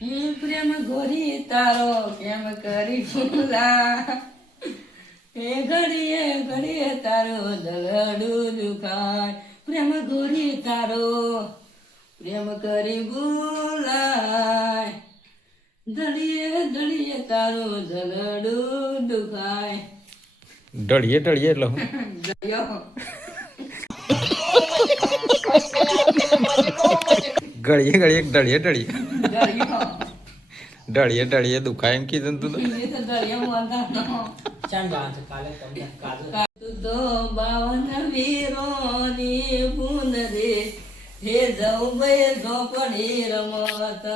પ્રેમ ગોરી તારો કેમ કરી ફૂલા એ ઘડીએ તારો દલડું દુખાય પ્રેમ ગોરી તારો પ્રેમ કરી બોલાય દળીએ તારો દલડું દુખાય ઢળીએ એટલે હું ઘડીએ ઢળીએ દુખાય એમ કીધું તું તો બાવન વીરોની પૂન રે હે જવું બે ઝોપડી રમત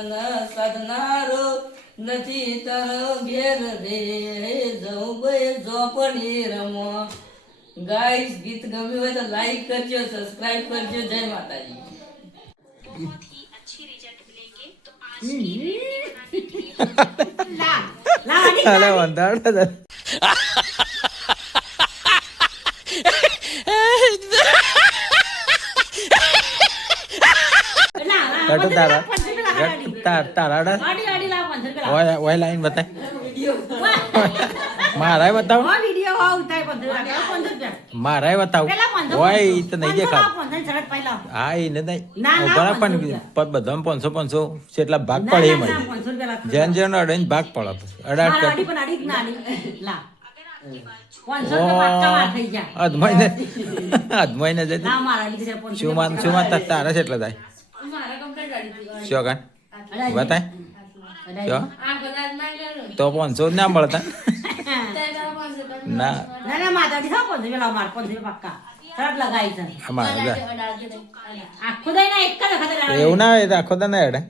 સાધનારો નથી તારો ઘેર રે હે જવું બે ઝોપડી રમો ગાઈસ ગીત ગમ્યું હોય તો લાઈક કરજો સબસ્ક્રાઇબ કરજો જય માતાજી અરે વંદાડ તારા લાઈન બતાય મારાય બતાવ મારાય બતાવ ઓય તો નહીં દેખાત હા એને નહીં પણ બધા 500 જેટલા ભાગ પડે એમ જેન જેન અડે ભાગ પડે અધમઈને શું તારા છે એટલે થાય શું કાન બતાય તો 500 ના મળતા ના એવું ના હોય આખો તો ના એડે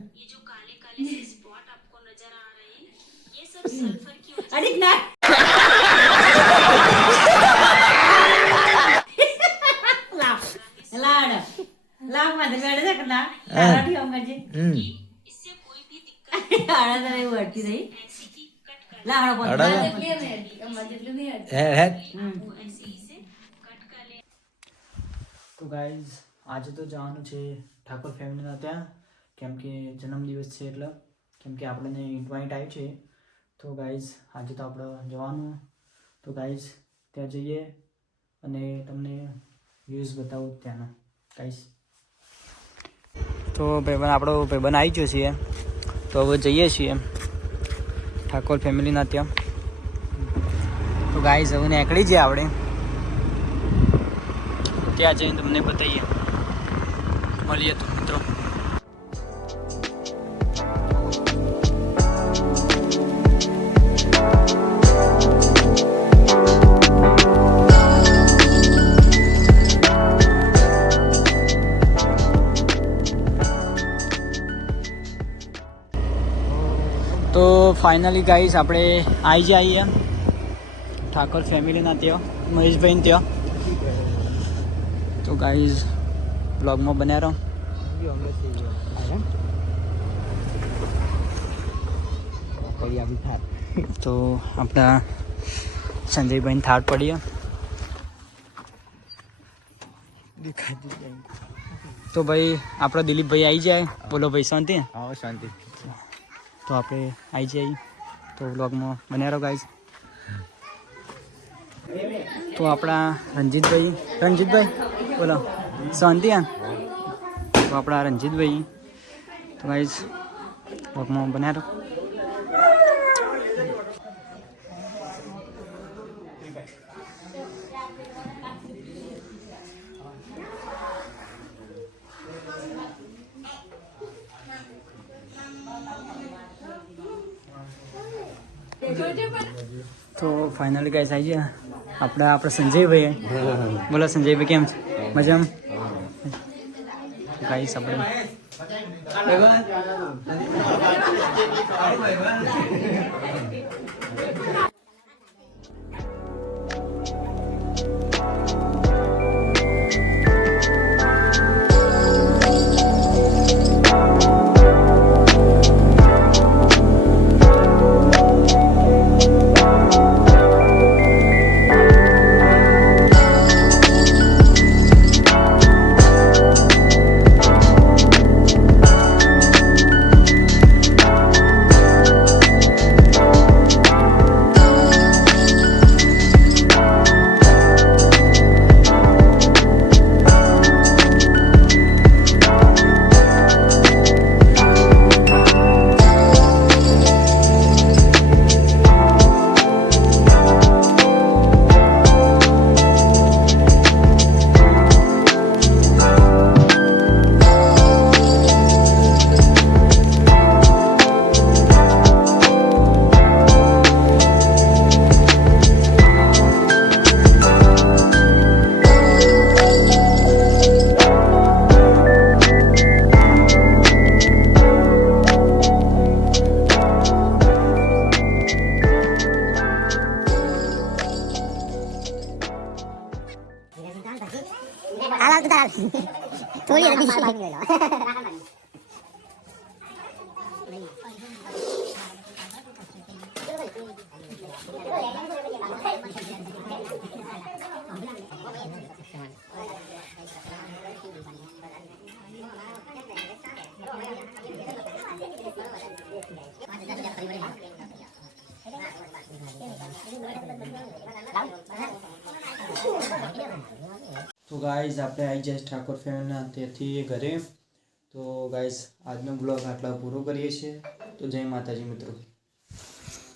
તો ગાઈઝ આજે તો જવાનું છે ઠાકોર ફેમિલીના ત્યાં કેમ કે જન્મદિવસ છે એટલે કેમ કે આપણને ઇન્વાઇટ આવી છે તો ગાઈઝ આજે તો આપણે જવાનું તો ગાઈઝ ત્યાં જઈએ અને તમને વ્યૂઝ બતાવું ત્યાંનો ગાઈઝ તો ભાઈબંધ આપણો ભાઈબંધ આવી ગયો છીએ તો હવે જઈએ છીએ ઠાકોર ફેમિલીના ત્યાં તો ગાઈઝ હવે નીકળી જઈએ આપણે ત્યાં જઈને તમને બતાવીએ મળીએ તો મિત્રો તો ફાઇનલી ગાઈઝ આપણે આવી જઈએ ઠાકોર ફેમિલીના ત્યાં મહેશભાઈને ત્યાં તો ગાઈઝ બ્લોગમાં બન્યા રહો તો આપણા સંજયભાઈને થાળ પડીએ તો ભાઈ આપણા દિલીપભાઈ આવી જાય બોલો ભાઈ શાંતિ શાંતિ તો આપણે આવી જઈએ તો બ્લોગમાં બન્યા રહો ગાઈઝ તો આપણા રણજીતભાઈ બોલો શાંતિ તો આપણા રણજીતભાઈ તો ગાઈઝ બ્લોગમાં બન્યા રહો તો ફાઇનલી ગાઈસ આવી ગયા આપણે સંજયભાઈ બોલો સંજયભાઈ કેમ છે મજામાં ગાઈસ આપણે તો ગાઈઝ આપણે આવી જાય ઠાકોર ફેમિલીના ત્યાંથી ઘરે. તો ગાઈઝ આજનો બ્લોગ આટલા પૂરો કરીએ છીએ. તો જય માતાજી મિત્રો.